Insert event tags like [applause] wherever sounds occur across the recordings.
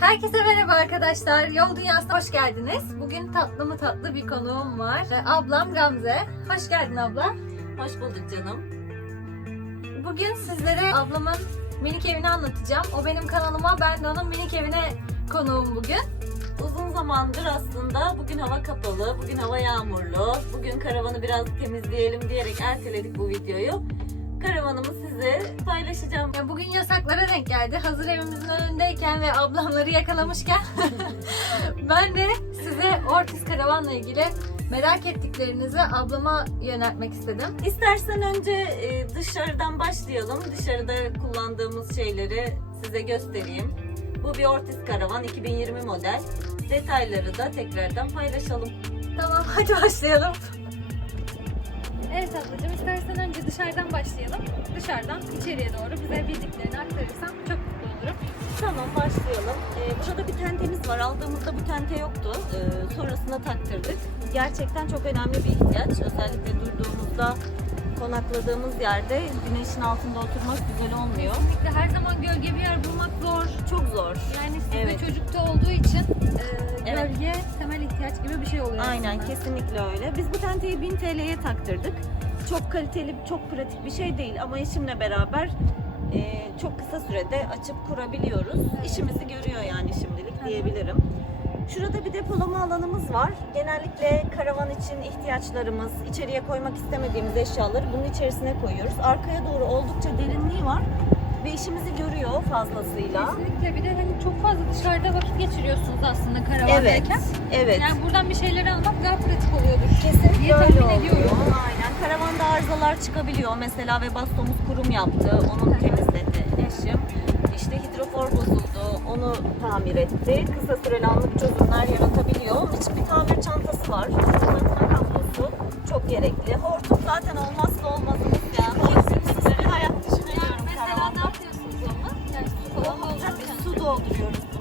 Herkese merhaba arkadaşlar. Yol Dünyası'na hoş geldiniz. Bugün tatlı mı tatlı bir konuğum var. Ablam Gamze. Hoş geldin abla. Hoş bulduk canım. Bugün sizlere ablamın minik evini anlatacağım. O benim kanalıma, ben de onun minik evine konuğum bugün. Uzun zamandır aslında bugün hava kapalı, bugün hava yağmurlu, bugün karavanı biraz temizleyelim diyerek erteledik bu videoyu. Karavanımı size paylaşacağım. Ya Bugün yasaklara denk geldi. Hazır evimizin önündeyken ve ablamları yakalamışken [laughs] ben de size Ortiz Karavan'la ilgili merak ettiklerinizi ablama yöneltmek istedim. İstersen önce e, dışarıdan başlayalım. Dışarıda kullandığımız şeyleri size göstereyim. Bu bir Ortiz Karavan 2020 model. Detayları da tekrardan paylaşalım. Tamam hadi başlayalım. Evet ablacığım istersen önce dışarıdan başlayalım. Dışarıdan içeriye doğru bize bildiklerini aktarırsan çok mutlu olurum. Tamam başlayalım. Ee, burada bir tentemiz var. Aldığımızda bu tente yoktu. Ee, sonrasında taktırdık. Gerçekten çok önemli bir ihtiyaç. Özellikle durduğumuzda konakladığımız yerde güneşin altında oturmak güzel olmuyor. Kesinlikle her zaman gölge bir yer bulmak zor. Çok zor. Yani sizde Evet. çocukta olduğu için e, Evet. gölge temel ihtiyaç gibi bir şey oluyor Aynen aslında. kesinlikle öyle. Biz bu tenteyi 1000 TL'ye taktırdık. Çok kaliteli, çok pratik bir şey değil ama eşimle beraber e, çok kısa sürede açıp kurabiliyoruz. İşimizi görüyor yani şimdilik diyebilirim. Şurada bir depolama alanımız var. Genellikle karavan için ihtiyaçlarımız, içeriye koymak istemediğimiz eşyaları bunun içerisine koyuyoruz. Arkaya doğru oldukça derinliği var ve işimizi görüyor fazlasıyla. Kesinlikle bir de hani çok fazla dışarıda vakit geçiriyorsunuz aslında Evet, karavandayken. evet. Yani buradan bir şeyleri almak daha pratik oluyordur. Kesinlikle öyle oluyor. ediyorum. Aynen. Karavanda arızalar çıkabiliyor. Mesela ve bastomuz kurum yaptı. Onu temizledi eşim. İşte hidrofor bozuldu. Onu tamir etti. Kısa süreli anlık çözümler yaratabiliyor. Onun için bir tamir çantası var. Fırlatma kablosu çok gerekli. Hortum zaten olmazsa olmazımız yani. Hayat Mesela ne yapıyorsunuz onunla? Yani su dolduruyoruz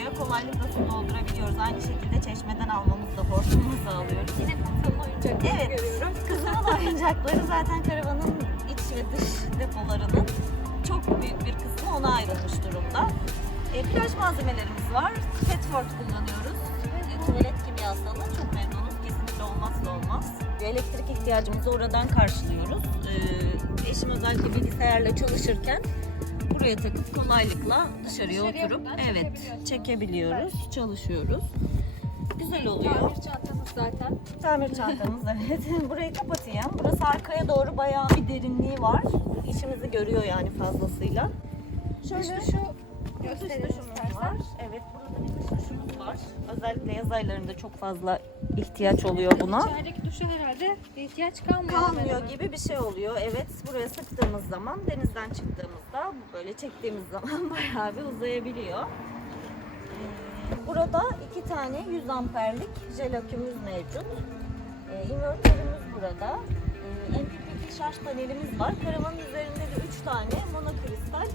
depoya kolaylıkla su doldurabiliyoruz. Aynı şekilde çeşmeden almamız da hortumunu sağlıyoruz. Yine kutsalın oyuncakları Evet. görüyorum. Kızımın oyuncakları zaten karavanın iç ve dış depolarının çok büyük bir kısmı ona ayrılmış durumda. E, plaj malzemelerimiz var. Petford kullanıyoruz. E, tuvalet kimyasalı çok memnunuz. Kesinlikle olmazsa olmaz. Elektrik ihtiyacımızı oradan karşılıyoruz. E, eşim özellikle bilgisayarla çalışırken buraya takıp kolaylıkla dışarıya Dışarıya oturup evet çekebiliyoruz, çalışıyoruz. Güzel oluyor. Tamir çantamız zaten. Tamir çantamız [laughs] evet. Burayı kapatayım. Burası arkaya doğru bayağı bir derinliği var. İşimizi görüyor yani fazlasıyla. Şöyle Şöyle şu gösterelim duşumuz istersen. Evet burada bir duşumuz var. Özellikle yaz aylarında çok fazla ihtiyaç oluyor buna. İçerideki duşa herhalde ihtiyaç kalmıyor. Kalmıyor gibi bir şey oluyor. Evet buraya sıktığımız zaman denizden çıktığımızda böyle çektiğimiz zaman [laughs] bayağı bir uzayabiliyor. Ee, Burada iki tane 100 amperlik jel akümüz mevcut. Ee, invertörümüz burada. MPPT şarj panelimiz var. Karavanın üzerinde de 3 tane monokristal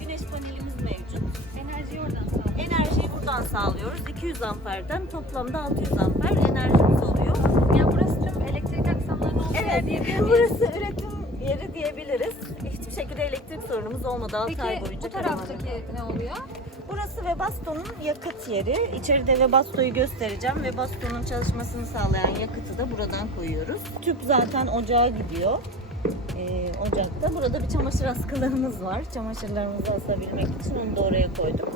güneş panelimiz mevcut. Enerjiyi oradan sağlıyor. Enerjiyi buradan sağlıyoruz. 200 amperden toplamda 600 amper enerjimiz oluyor. Yani burası tüm elektrik aksamlarının olduğu Evet, diyebilir miyiz? burası üretim yeri diyebiliriz. Hiçbir şekilde elektrik sorunumuz olmadı 6 ay Peki boyunca. bu taraftaki ne oluyor? Webasto'nun yakıt yeri. İçeride Webasto'yu göstereceğim. Webasto'nun çalışmasını sağlayan yakıtı da buradan koyuyoruz. Tüp zaten ocağa gidiyor. Ee, ocakta. Burada bir çamaşır askılarımız var. Çamaşırlarımızı asabilmek için onu da oraya koydum.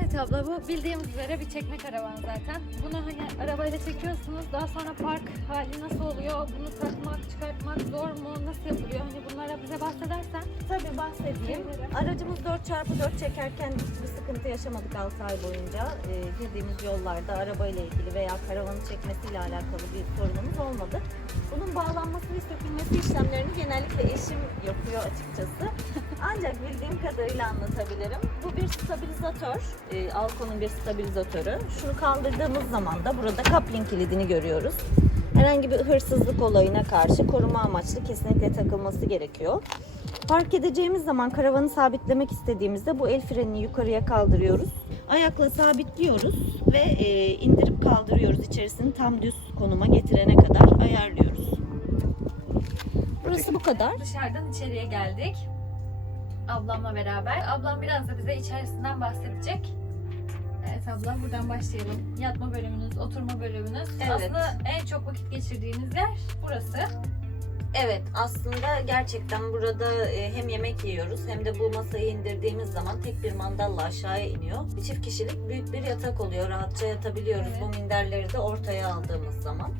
Evet abla bu bildiğimiz üzere bir çekme karavan zaten. Bunu hani arabayla çekiyorsunuz. Daha sonra park hali nasıl oluyor? Bunu takmak, çıkartmak zor mu? Nasıl yapılıyor? Hani bunlara bize bahsedersen. Tabii bahsedeyim. Aracımız 4x4 çekerken hiçbir sıkıntı yaşamadık 6 ay boyunca. Ee, girdiğimiz yollarda arabayla ilgili veya karavanı çekmesiyle alakalı bir sorunumuz olmadı. Bunun bağlanması ve sökülmesi işlemlerini genellikle eşim yapıyor açıkçası. [laughs] Ancak bildiğim kadarıyla anlatabilirim. Bu bir stabilizatör. Ee, Alcon'un bir stabilizatörü. Şunu kaldırdığımız zaman da burada coupling kilidini görüyoruz. Herhangi bir hırsızlık olayına karşı koruma amaçlı kesinlikle takılması gerekiyor. Park edeceğimiz zaman karavanı sabitlemek istediğimizde bu el frenini yukarıya kaldırıyoruz. Ayakla sabitliyoruz ve e, indirip kaldırıyoruz. İçerisini tam düz konuma getirene kadar ayarlıyoruz. Burası bu kadar. Dışarıdan içeriye geldik. ablamla beraber. Ablam biraz da bize içerisinden bahsedecek. Evet abla buradan başlayalım. Yatma bölümünüz, oturma bölümünüz. Evet. Aslında en çok vakit geçirdiğiniz yer burası. Evet aslında gerçekten burada e, hem yemek yiyoruz hem de bu masayı indirdiğimiz zaman tek bir mandalla aşağıya iniyor. Çift kişilik büyük bir yatak oluyor. Rahatça yatabiliyoruz Evet. bu minderleri de ortaya aldığımız zaman.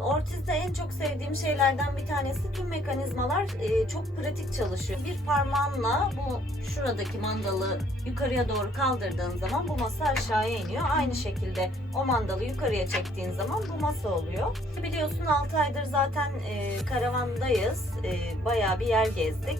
Ortiz'de en çok sevdiğim şeylerden bir tanesi tüm mekanizmalar e, çok pratik çalışıyor. Bir parmağınla bu şuradaki mandalı yukarıya doğru kaldırdığın zaman bu masa aşağıya iniyor. Aynı şekilde o mandalı yukarıya çektiğin zaman bu masa oluyor. Biliyorsun 6 aydır zaten e, karavandayız. E, bayağı bir yer gezdik.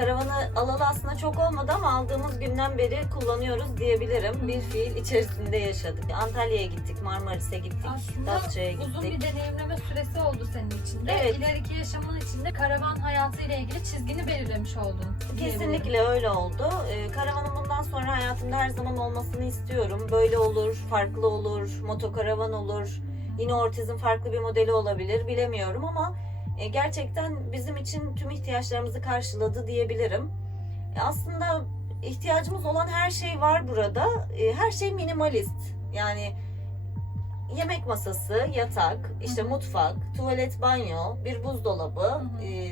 Karavanı alalı aslında çok olmadı ama aldığımız günden beri kullanıyoruz diyebilirim. Bir fiil içerisinde yaşadık. Antalya'ya gittik, Marmaris'e gittik, Aslında Datça'ya gittik. Uzun bir deneyimleme süresi oldu senin için de. Evet. İleriki yaşamın içinde karavan hayatıyla ilgili çizgini belirlemiş oldun. diyebilirim. Kesinlikle öyle oldu. Ee, karavanın bundan sonra hayatımda her zaman olmasını istiyorum. Böyle olur, farklı olur, motokaravan olur. Yine Ortiz'in farklı bir modeli olabilir bilemiyorum ama e, gerçekten bizim için tüm ihtiyaçlarımızı karşıladı diyebilirim. E, aslında ihtiyacımız olan her şey var burada. E, her şey minimalist. Yani yemek masası, yatak, işte mutfak, tuvalet, banyo, bir buzdolabı hı. e,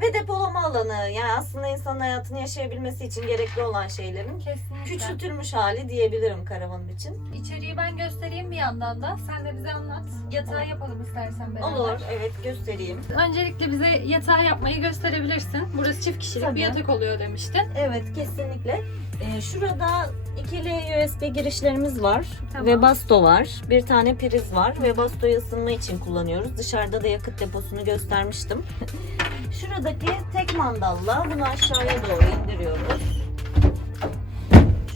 ve depolama alanı. Yani aslında insanın hayatını yaşayabilmesi için gerekli olan şeylerin Kesinlikle. küçültülmüş hali diyebilirim karavanın için. İçeriği ben göstereyim bir yandan da. Sen de bize anlat. Yatağı yapalım istersen beraber. Olur, evet göstereyim. Öncelikle bize yatağı yapmayı gösterebilirsin. Burası çift kişilik Tabii. bir yatak oluyor demiştin. Evet, kesinlikle. Ee, şurada ikili USB girişlerimiz var. Tamam. Ve basto var. Bir tane priz var ve bastoyu ısınma için kullanıyoruz. Dışarıda da yakıt deposunu göstermiştim. [laughs] Şuradaki tek mandalla bunu aşağıya doğru indiriyoruz.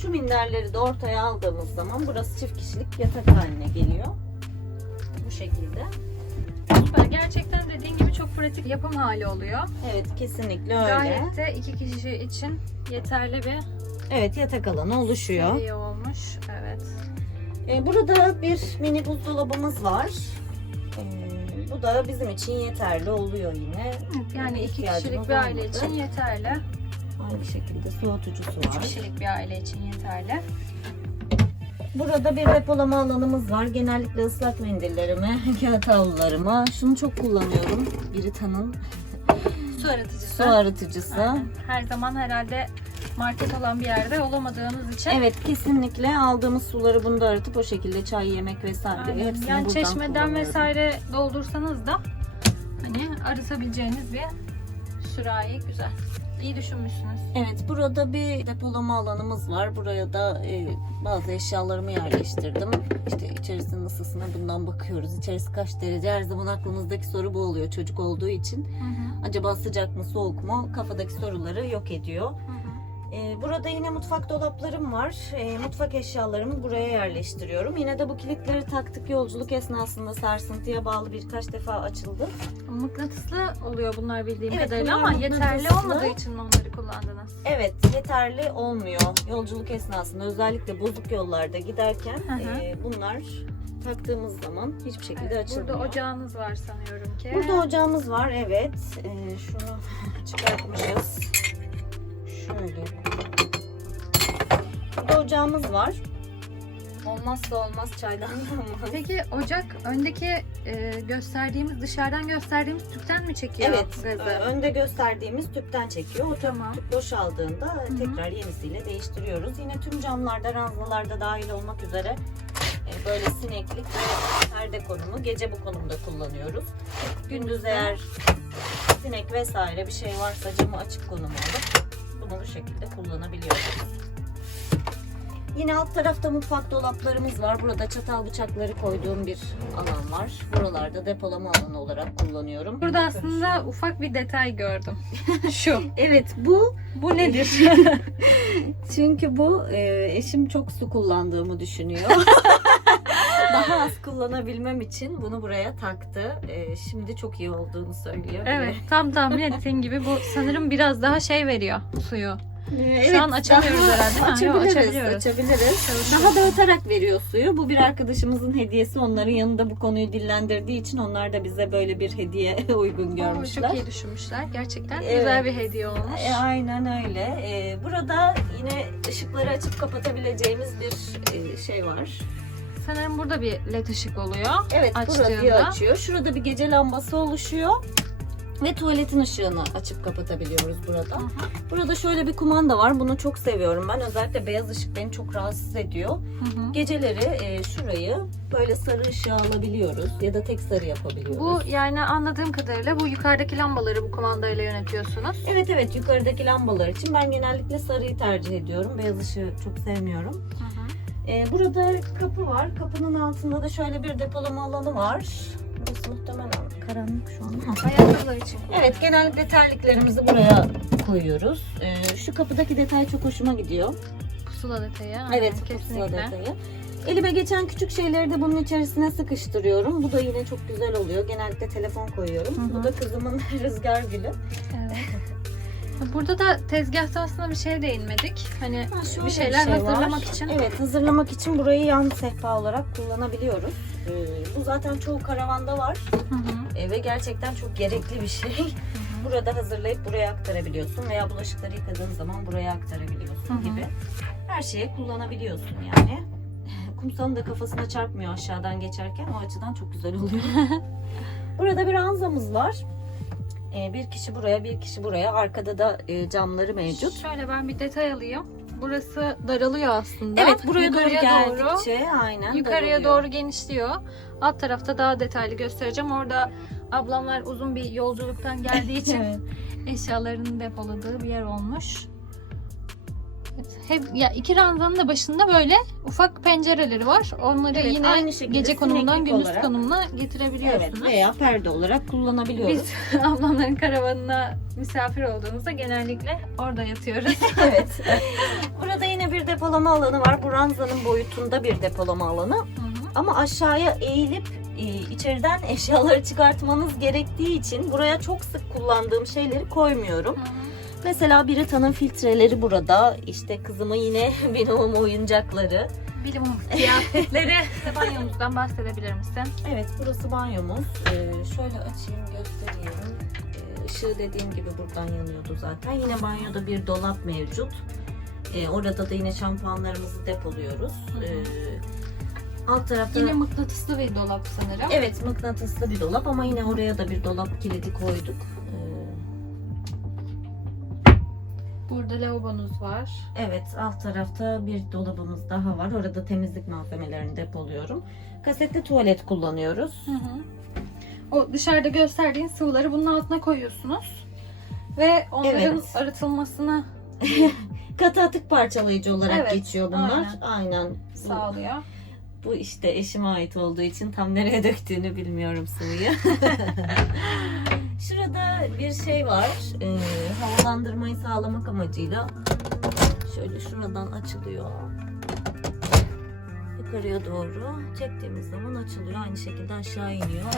Şu minderleri de ortaya aldığımız zaman burası çift kişilik yatak haline geliyor. Bu şekilde. Süper. Gerçekten dediğin gibi çok pratik yapım hali oluyor. Evet, kesinlikle öyle. Gayet de iki kişi için yeterli bir Evet, yatak alanı oluşuyor. seviye olmuş. Evet. Ee, Burada bir mini buzdolabımız var. Ee, Bu da bizim için yeterli oluyor yine. Yani iki kişilik bir aile olmadı. için yeterli. Aynı şekilde soğutucusu Üç var. kişilik bir aile için yeterli. Burada bir depolama alanımız var. Genellikle ıslak mendillerimi, [laughs] kağıt havlularımı. Şunu çok kullanıyorum. Brita'nın Su arıtıcısı. su arıtıcısı. Aynen. Her zaman herhalde market olan bir yerde olamadığımız için. Evet kesinlikle aldığımız suları bunda arıtıp o şekilde çay, yemek vesaire Aynen. hepsini Yani buradan çeşmeden vesaire doldursanız da hani arıtabileceğiniz bir sürahi güzel. İyi düşünmüşsünüz. Evet, burada bir depolama alanımız var. Buraya da e, bazı eşyalarımı yerleştirdim. İşte içerisinin ısısına bundan bakıyoruz. İçerisi kaç derece? Her zaman aklımızdaki soru bu oluyor çocuk olduğu için. Acaba sıcak mı soğuk mu? Kafadaki soruları yok ediyor. E, burada yine mutfak dolaplarım var. E, mutfak eşyalarımı buraya yerleştiriyorum. Yine de bu kilitleri taktık yolculuk esnasında sarsıntıya bağlı birkaç defa açıldı. Mıknatıslı oluyor bunlar bildiğim Evet, kadarıyla ama yeterli olmadığı için mi onları kullandınız? Evet, yeterli olmuyor. Yolculuk esnasında özellikle bozuk yollarda giderken Hı hı. e, bunlar taktığımız zaman hiçbir şekilde Evet, açılmıyor. burada ocağınız var sanıyorum ki. Burada ocağımız var, evet. E, şunu çıkartmışız. Şöyle. Burada ocağımız var. Olmazsa olmaz çaydanlığımız. [laughs] Peki ocak öndeki e, gösterdiğimiz dışarıdan gösterdiğimiz tüpten mi çekiyor Evet, gazı? e, önde gösterdiğimiz tüpten çekiyor. O Tamam. tüp boşaldığında hı. tekrar yenisiyle değiştiriyoruz. Yine tüm camlarda, ranzalarda dahil olmak üzere e, böyle sineklik ve perde konumu gece bu konumda kullanıyoruz. Gündüz eğer sinek vesaire bir şey varsa camı açık konuma alıp bunu bu şekilde kullanabiliyoruz. Yine alt tarafta mutfak dolaplarımız var. Burada çatal bıçakları koyduğum bir alan var. Buralarda depolama alanı olarak kullanıyorum. Burada aslında ufak bir detay gördüm. [laughs] Şu. Evet bu Bu nedir? [laughs] çünkü bu e, eşim çok su kullandığımı düşünüyor. [laughs] Daha az kullanabilmem için bunu buraya taktı. E, şimdi çok iyi olduğunu söylüyor. evet tam tahmin ettiğin gibi bu sanırım biraz daha şey veriyor suyu. Şu an açamıyoruz herhalde. Ha, yok, Açabiliriz, açabiliyoruz. açabiliriz. Daha dağıtarak veriyor suyu. Bu bir arkadaşımızın hediyesi. Onların yanında bu konuyu dillendirdiği için onlar da bize böyle bir hediye [laughs] uygun Oo, görmüşler. çok iyi düşünmüşler. Gerçekten Evet. güzel bir hediye olmuş. E, aynen öyle. E, burada yine ışıkları açıp kapatabileceğimiz bir e, şey var. Sanırım burada bir led ışık oluyor. Evet Açtığında. açıyor. Şurada bir gece lambası oluşuyor. Ve tuvaletin ışığını açıp kapatabiliyoruz burada. Hı. Burada şöyle bir kumanda var. Bunu çok seviyorum ben. Özellikle beyaz ışık beni çok rahatsız ediyor. Hı hı. Geceleri e, şurayı böyle sarı ışığa alabiliyoruz. Ya da tek sarı yapabiliyoruz. Bu yani anladığım kadarıyla bu yukarıdaki lambaları bu kumandayla yönetiyorsunuz. Evet evet yukarıdaki lambalar için ben genellikle sarıyı tercih ediyorum. Beyaz ışığı çok sevmiyorum. Hı hı. Ee, burada kapı var. Kapının altında da şöyle bir depolama alanı var. Burası muhtemelen karanlık şu an. Ayakkabılar için Evet genellikle terliklerimizi buraya koyuyoruz. Ee, şu kapıdaki detay çok hoşuma gidiyor. pusula detayı. Evet Aynen, pusula detayı. Elime geçen küçük şeyleri de bunun içerisine sıkıştırıyorum. Bu da yine çok güzel oluyor. Genellikle telefon koyuyorum. Hı hı. Bu da kızımın [laughs] rüzgar gülü. Evet. [laughs] Burada da tezgahta aslında bir şeye değinmedik. Hani Ha, şöyle bir şeyler şey var. hazırlamak için. Evet hazırlamak için burayı yan sehpa olarak kullanabiliyoruz. Ee, bu zaten çoğu karavanda var. Hı hı. Ee, ve gerçekten çok gerekli bir şey. Burada hazırlayıp buraya aktarabiliyorsun veya bulaşıkları yıkadığın zaman buraya aktarabiliyorsun Hı hı. gibi. Her şeye kullanabiliyorsun yani. [laughs] Kumsalın da kafasına çarpmıyor aşağıdan geçerken o açıdan çok güzel oluyor. [laughs] Burada bir ranzamız var. Ee, bir kişi buraya, bir kişi buraya. Arkada da e, camları mevcut. Şöyle ben bir detay alayım. Burası daralıyor aslında. Evet buraya doğru Yukarıya geldikçe aynen yukarıya daralıyor. doğru genişliyor. Alt tarafta daha detaylı göstereceğim. Orada ablamlar uzun bir yolculuktan geldiği [laughs] için Evet. eşyalarını depoladığı bir yer olmuş. Evet, Hep ya iki ranzanın da başında böyle ufak pencereleri var. Onları Evet, yine aynı gece konumundan gündüz olarak. konumuna Evet getirebiliyorsunuz. veya perde olarak kullanabiliyoruz. Biz [laughs] ablamların karavanına misafir olduğumuzda genellikle orada yatıyoruz. [laughs] [laughs] evet. Burada yine bir depolama alanı var. Bu ranzanın boyutunda bir depolama alanı. Hı hı. Ama aşağıya eğilip e, içeriden eşyaları çıkartmanız gerektiği için buraya çok sık kullandığım şeyleri koymuyorum. Hı hı. Mesela Brita'nın filtreleri burada. İşte kızıma yine [laughs] binomum oyuncakları. Bilim [laughs] kıyafetleri. Banyomuzdan bahsedebilir misin? Evet burası banyomuz. Ee, şöyle açayım göstereyim. Ee, ışığı dediğim gibi buradan yanıyordu zaten. Yine banyoda bir dolap mevcut. Ee, orada da yine şampuanlarımızı depoluyoruz. Ee, alt tarafta Yine mıknatıslı bir dolap sanırım. evet mıknatıslı bir dolap ama yine oraya da bir dolap kilidi koyduk. Burada lavabonuz var. evet alt tarafta bir dolabımız daha var. Orada temizlik malzemelerini depoluyorum. Kasetli tuvalet kullanıyoruz. Hı hı. O dışarıda gösterdiğin sıvıları bunun altına koyuyorsunuz. Ve onların Evet. arıtılmasını [laughs] Katı atık parçalayıcı olarak Evet, geçiyor bunlar. aynen. Aynen. Sağlıyor. Bu işte eşime ait olduğu için tam nereye döktüğünü bilmiyorum sıvıyı. [laughs] Şurada bir şey var. Ee, havalandırmayı sağlamak amacıyla şöyle şuradan açılıyor. Yukarıya doğru çektiğimiz zaman açılıyor. Aynı şekilde aşağı iniyor.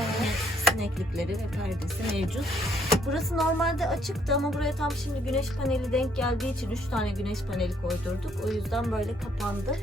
Sineklikleri ve perdesi mevcut. Burası normalde açıktı ama buraya tam şimdi güneş paneli denk geldiği için 3 tane güneş paneli koydurduk. O yüzden böyle kapandı.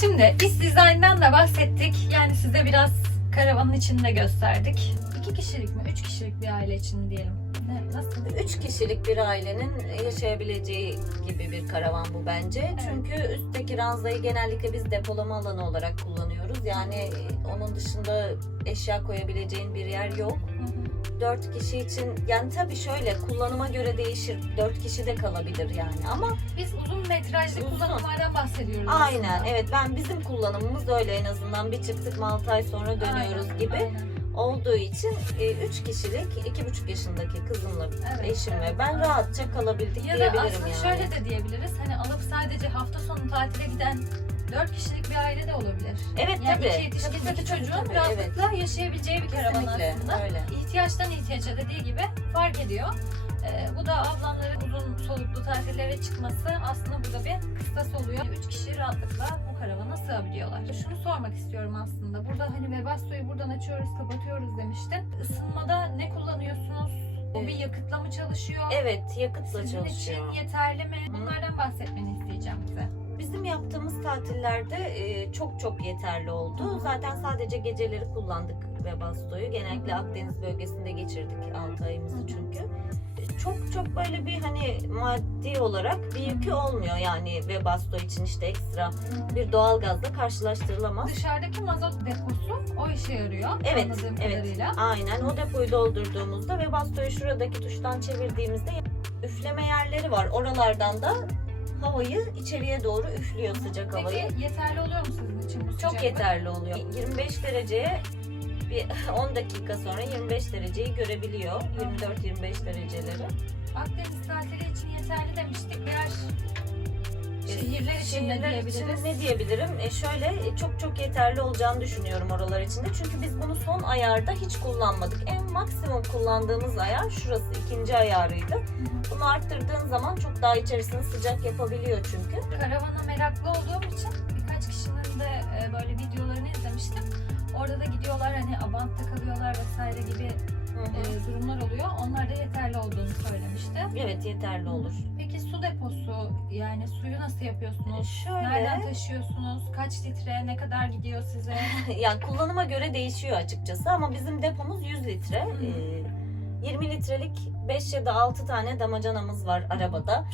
Şimdi iç dizayndan da bahsettik. Yani size biraz karavanın içinde gösterdik. İki kişilik mi, üç kişilik bir aile için mi diyelim? Ne, nasıl? 3 kişilik bir ailenin yaşayabileceği gibi bir karavan bu bence. Çünkü üstteki ranzayı genellikle biz depolama alanı olarak kullanıyoruz. Yani onun dışında eşya koyabileceğin bir yer yok. Hı hı. 4 kişi için yani tabii şöyle kullanıma göre değişir. 4 kişi de kalabilir yani ama Biz uzun metrajlı Uzun. kullanımlardan bahsediyoruz aynen aslında. evet ben bizim kullanımımız öyle en azından bir çıktık mı 6 ay sonra dönüyoruz Aynen, gibi aynen. Olduğu için 3 kişilik 2,5 yaşındaki kızımla Evet, eşim ve evet, ben evet. rahatça kalabildik Ya da diyebilirim aslında yani. şöyle de diyebiliriz. Hani alıp sadece hafta sonu tatile giden 4 kişilik bir aile de olabilir. Evet Yani tabii. iki yetişkin Tabii, iki tabii, çocuğun tabii, rahatlıkla yaşayabileceği bir karavan Kesinlikle aslında. öyle. İhtiyaçtan ihtiyaca dediği gibi fark ediyor. Ee, bu da ablamların uzun soluklu tatillere çıkması aslında burada bir kıstas oluyor. Üç kişi rahatlıkla bu karavana sığabiliyorlar. Şunu sormak istiyorum aslında. Burada hani veba suyu buradan açıyoruz, kapatıyoruz demiştin. Isınmada ne kullanıyorsunuz? Bu bir yakıtla mı çalışıyor? Evet, yakıtla Sizin çalışıyor. için yeterli mi? Bunlardan bahsetmeni isteyeceğim bize. Bizim yaptığımız tatillerde e, çok çok yeterli oldu. Zaten sadece geceleri kullandık Webasto'yu. Genellikle Akdeniz bölgesinde geçirdik 6 ayımızı çünkü. Çok çok böyle bir hani maddi olarak bir yükü olmuyor yani Webasto için işte ekstra bir doğalgazla karşılaştırılamaz. Dışarıdaki mazot deposu o işe yarıyor. Evet, anladığım evet. kadarıyla. Aynen o depoyu doldurduğumuzda ve bastoyu şuradaki tuştan çevirdiğimizde üfleme yerleri var. Oralardan da havayı içeriye doğru üflüyor sıcak havayı. Peki yeterli oluyor mu sizin için bu Çok sıcaklık? yeterli oluyor. 25 dereceye bir [laughs] 10 dakika sonra 25 dereceyi görebiliyor. 24-25 dereceleri. Akdeniz tatili için yeterli demiştik. Diğer şehirler için ne diyebiliriz? için ne diyebilirim? E şöyle e, çok çok yeterli olacağını düşünüyorum oralar içinde. Çünkü biz bunu son ayarda hiç kullanmadık. En maksimum kullandığımız ayar şurası ikinci ayarıydı. Bunu arttırdığın zaman çok daha içerisini sıcak yapabiliyor çünkü. Karavana meraklı olduğum için birkaç kişinin de e, böyle videolarını izlemiştim. Orada da gidiyorlar hani Abant'ta kalıyorlar vesaire gibi e, durumlar oluyor. Onlar da yeterli olduğunu söylemişti. Evet yeterli olur. Peki su deposu yani suyu nasıl yapıyorsunuz? Nereden Şöyle taşıyorsunuz? Kaç litre? Ne kadar gidiyor size? [laughs] yani kullanıma göre değişiyor açıkçası ama bizim depomuz 100 litre. Hı. Ee, 20 litrelik 5 ya da 6 tane damacanamız var arabada.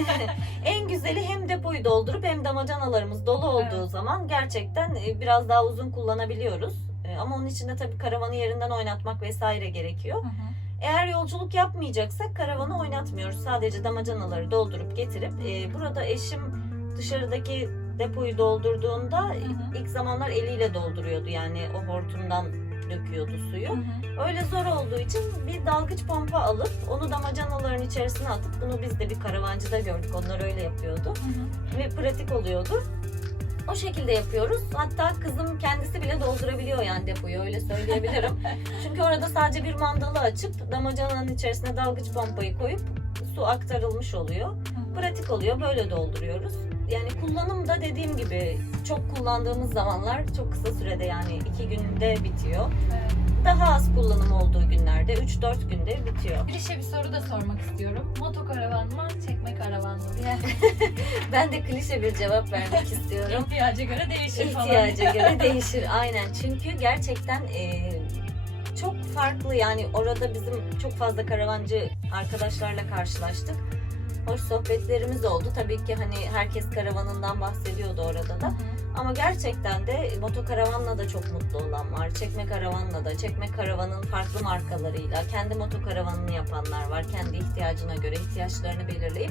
[laughs] en güzeli hem depoyu doldurup hem damacanalarımız dolu olduğu Evet. zaman gerçekten e, biraz daha uzun kullanabiliyoruz. E, Ama onun için de tabii karavanı yerinden oynatmak vesaire gerekiyor. Hı hı. Eğer yolculuk yapmayacaksak karavanı oynatmıyoruz. Sadece damacanaları doldurup getirip e, burada eşim dışarıdaki depoyu doldurduğunda hı. ilk zamanlar eliyle dolduruyordu. Yani o hortumdan döküyordu suyu. Hı hı. Öyle zor olduğu için bir dalgıç pompa alıp onu damacanaların içerisine atıp bunu biz de bir karavancıda gördük. Onlar öyle yapıyordu Hı hı. ve pratik oluyordu. O şekilde yapıyoruz. Hatta kızım kendisi bile doldurabiliyor yani depoyu öyle söyleyebilirim. [laughs] Çünkü orada sadece bir mandalı açıp damacananın içerisine dalgıç pompayı koyup su aktarılmış oluyor. Pratik oluyor. Böyle dolduruyoruz. Yani kullanım da dediğim gibi çok kullandığımız zamanlar çok kısa sürede yani iki günde bitiyor. Evet. Daha az kullanım olduğu günlerde 3-4 günde bitiyor. Klişe bir soru da sormak istiyorum. Motokaravan mı, çekme karavan mı diye. [laughs] Ben de klişe bir cevap vermek istiyorum. İhtiyaca göre değişir falan. İhtiyaca göre [laughs] değişir aynen. Çünkü gerçekten e, çok farklı yani orada bizim çok fazla karavancı arkadaşlarla karşılaştık. Hoş sohbetlerimiz oldu. Tabii ki hani herkes karavanından bahsediyordu orada da. Ama gerçekten de motokaravanla da çok mutlu olan var. Çekme karavanla da, çekme karavanın farklı markalarıyla, kendi motokaravanını yapanlar var. Kendi ihtiyacına göre ihtiyaçlarını belirleyip.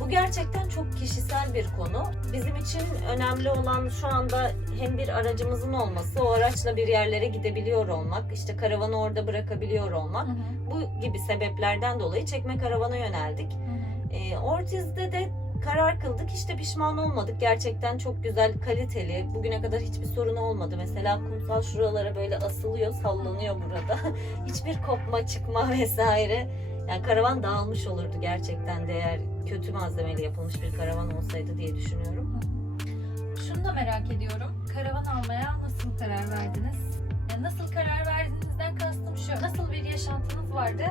Bu gerçekten çok kişisel bir konu. Bizim için önemli olan şu anda hem bir aracımızın olması, o araçla bir yerlere gidebiliyor olmak, işte karavanı orada bırakabiliyor olmak. Hı hı. Bu gibi sebeplerden dolayı çekme karavana yöneldik. Hı hı. E, Ortiz'de de karar kıldık. İşte pişman olmadık. Gerçekten çok güzel, kaliteli. Bugüne kadar hiçbir sorunu olmadı. Mesela kumsal şuralara böyle asılıyor, sallanıyor burada. [laughs] Hiçbir kopma, çıkma vesaire. Yani karavan dağılmış olurdu gerçekten de eğer kötü malzemeli yapılmış bir karavan olsaydı diye düşünüyorum. Şunu da merak ediyorum. Karavan almaya nasıl karar verdiniz? Ya nasıl karar verdiğinizden kastım şu. Nasıl bir yaşantınız vardı?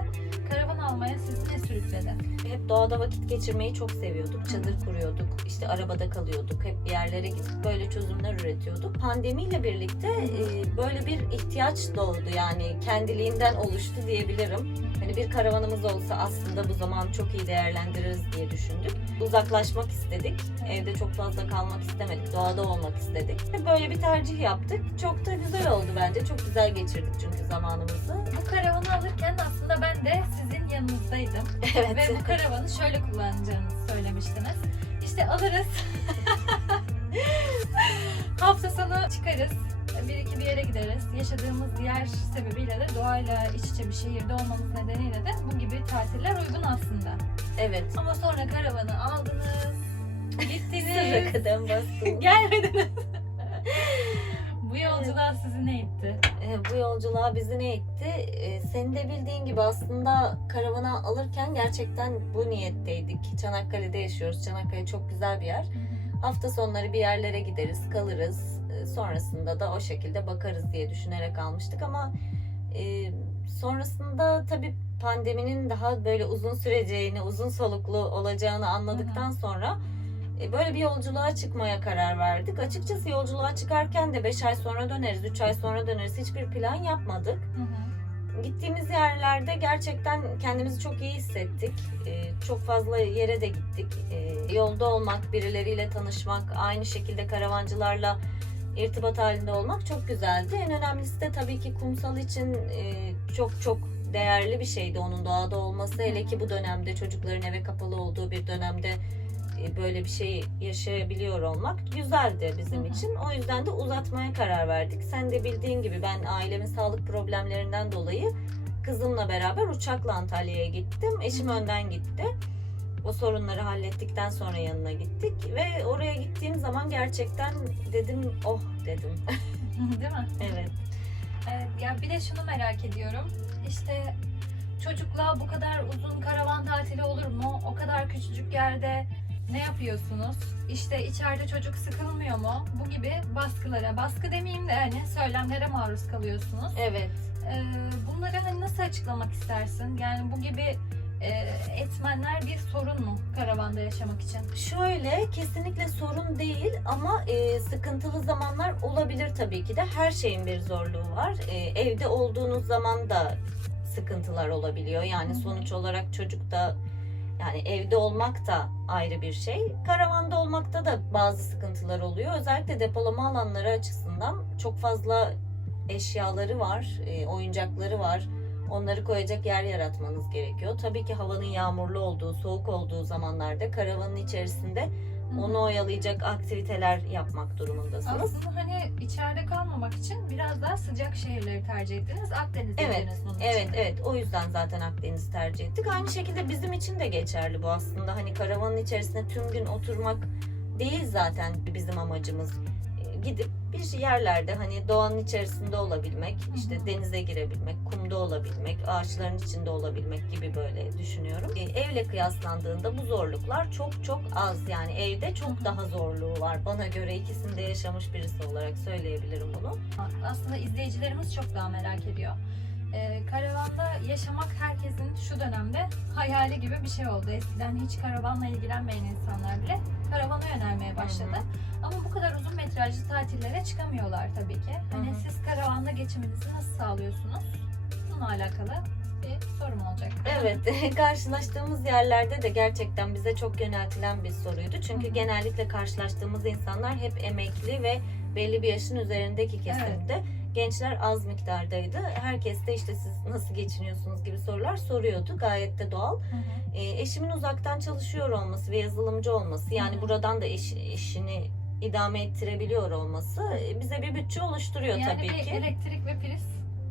Karavan almaya sizi ne sürükledi? Hep doğada vakit geçirmeyi çok seviyorduk. Çadır kuruyorduk, işte arabada kalıyorduk, hep bir yerlere gidip böyle çözümler üretiyorduk. Pandemiyle birlikte e, böyle bir ihtiyaç doğdu yani kendiliğinden oluştu diyebilirim. Hani bir karavanımız olsa aslında bu zaman çok iyi değerlendiririz diye düşündük. Uzaklaşmak istedik. Evde çok fazla kalmak istemedik. Doğada olmak istedik. Ve Böyle bir tercih yaptık. Çok da güzel oldu bence. Çok güzel geçirdik çünkü zamanımızı. Bu karavanı alırken aslında ben de sizin yanınızdaydım. [laughs] Evet. Ve bu karavanı şöyle kullanacağınızı söylemiştiniz. İşte alırız. [laughs] Hafta sonu çıkarız. Bir iki bir yere gideriz. Yaşadığımız yer sebebiyle de doğayla iç içe bir şehirde olmamız nedeniyle de bu gibi tatiller uygun aslında. Evet. Ama sonra karavanı aldınız, gittiniz, [laughs] kadem bastım. [laughs] gelmediniz. [laughs] bu yolculuğa sizi ne itti? E, bu yolculuğa bizi ne etti? E, senin de bildiğin gibi aslında karavana alırken gerçekten bu niyetteydik. Çanakkale'de yaşıyoruz. Çanakkale çok güzel bir yer. Hafta sonları bir yerlere gideriz, kalırız. E, sonrasında da o şekilde bakarız diye düşünerek almıştık ama e, sonrasında tabii pandeminin daha böyle uzun süreceğini, uzun soluklu olacağını anladıktan sonra e, böyle bir yolculuğa çıkmaya karar verdik. Açıkçası yolculuğa çıkarken de 5 ay sonra döneriz, 3 ay sonra döneriz hiçbir plan yapmadık. Hı hı. Gittiğimiz yerlerde gerçekten kendimizi çok iyi hissettik. Ee, çok fazla yere de gittik. Ee, yolda olmak, birileriyle tanışmak, aynı şekilde karavancılarla irtibat halinde olmak çok güzeldi. En önemlisi de tabii ki kumsal için e, çok çok değerli bir şeydi onun doğada olması. Hele ki bu dönemde çocukların eve kapalı olduğu bir dönemde e, böyle bir şey yaşayabiliyor olmak güzeldi bizim Hı hı. için. O yüzden de uzatmaya karar verdik. Sen de bildiğin gibi ben ailemin sağlık problemlerinden dolayı kızımla beraber uçakla Antalya'ya gittim. Eşim Hı hı. önden gitti. O sorunları hallettikten sonra yanına gittik ve oraya gittiğim zaman gerçekten dedim oh dedim. [laughs] Değil mi? evet. Evet, ya bir de şunu merak ediyorum. İşte çocukla bu kadar uzun karavan tatili olur mu? O kadar küçücük yerde ne yapıyorsunuz? İşte içeride çocuk sıkılmıyor mu? Bu gibi baskılara, baskı demeyeyim de hani söylemlere maruz kalıyorsunuz. Evet. Ee, bunları hani nasıl açıklamak istersin? Yani bu gibi etmenler bir sorun mu karavanda yaşamak için? Şöyle kesinlikle sorun değil ama e, sıkıntılı zamanlar olabilir tabii ki de. Her şeyin bir zorluğu var. E, evde olduğunuz zaman da sıkıntılar olabiliyor. Yani sonuç olarak çocukta yani evde olmak da ayrı bir şey. Karavanda olmakta da bazı sıkıntılar oluyor. Özellikle depolama alanları açısından çok fazla eşyaları var, e, oyuncakları var. Onları koyacak yer yaratmanız gerekiyor. Tabii ki havanın yağmurlu olduğu, soğuk olduğu zamanlarda karavanın içerisinde onu oyalayacak aktiviteler yapmak durumundasınız. Aslında hani içeride kalmamak için biraz daha sıcak şehirleri tercih ettiniz. Akdeniz Evet, bunun için. Evet evet o yüzden zaten Akdeniz'i tercih ettik. Aynı şekilde bizim için de geçerli bu aslında. Hani karavanın içerisinde tüm gün oturmak değil zaten bizim amacımız. Gidip bir yerlerde hani doğanın içerisinde olabilmek, işte denize girebilmek, kumda olabilmek, ağaçların içinde olabilmek gibi böyle düşünüyorum. Ee, Evle kıyaslandığında bu zorluklar çok çok az. Yani evde çok daha zorluğu var. Bana göre ikisinde yaşamış birisi olarak söyleyebilirim bunu. Aslında izleyicilerimiz çok daha merak ediyor. Ee, karavanda yaşamak herkesin şu dönemde hayali gibi bir şey oldu. Eskiden hiç karavanla ilgilenmeyen insanlar bile karavana yönelmeye başladı. Ama bu kadar uzun metrajlı tatillere çıkamıyorlar tabii ki. Hani Hı hı. siz karavanda geçiminizi nasıl sağlıyorsunuz? Bununla alakalı bir sorum olacak. Evet, [laughs] karşılaştığımız yerlerde de gerçekten bize çok yöneltilen bir soruydu. Çünkü Hı hı. genellikle karşılaştığımız insanlar hep emekli ve belli bir yaşın üzerindeki kesimde. Gençler az miktardaydı. Herkes de işte siz nasıl geçiniyorsunuz gibi sorular soruyordu. Gayet de doğal. Hı hı. E, eşimin uzaktan çalışıyor olması ve yazılımcı olması yani Hı hı. buradan da eş, işini idame ettirebiliyor olması e, bize bir bütçe oluşturuyor Yani tabii ki. elektrik ve priz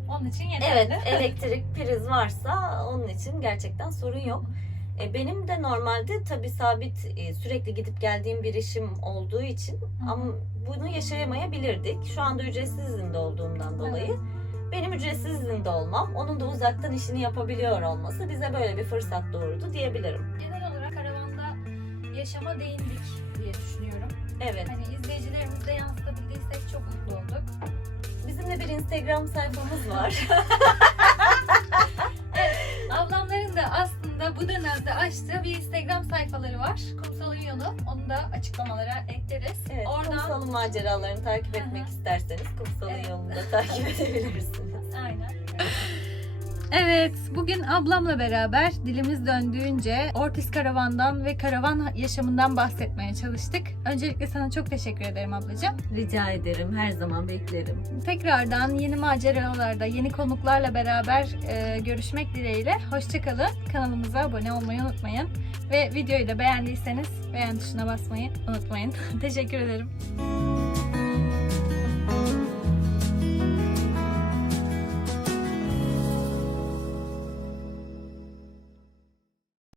onun için yeterli. Evet, elektrik priz varsa onun için gerçekten sorun yok. E, Benim de normalde tabii sabit e, sürekli gidip geldiğim bir işim olduğu için ama bunu yaşayamayabilirdik. Şu anda ücretsiz izinde olduğumdan dolayı benim ücretsiz izinde olmam, onun da uzaktan işini yapabiliyor olması bize böyle bir fırsat doğurdu diyebilirim. Genel olarak karavanda yaşama değindik diye düşünüyorum. Evet, Hani izleyicilerimize yansıtabildiysek çok mutlu olduk. bizim de bir Instagram sayfamız var. [laughs] Ablamların da aslında bu dönemde açtığı bir Instagram sayfaları var. Kumsal'ın yolu. Onu da açıklamalara ekleriz. Evet, Oradan kumsalın maceralarını takip Hı hı. etmek isterseniz kumsalın Evet. yolunu da takip [laughs] edebilirsiniz. Aynen. Evet, bugün ablamla beraber dilimiz döndüğünce Ortiz Karavan'dan ve karavan yaşamından bahsetmeye çalıştık. Öncelikle sana çok teşekkür ederim ablacığım. Rica ederim, her zaman beklerim. Tekrardan yeni maceralarda, yeni konuklarla beraber e, görüşmek dileğiyle. Hoşçakalın. Kanalımıza abone olmayı unutmayın. Ve videoyu da beğendiyseniz beğen tuşuna basmayı unutmayın. [laughs] Teşekkür ederim.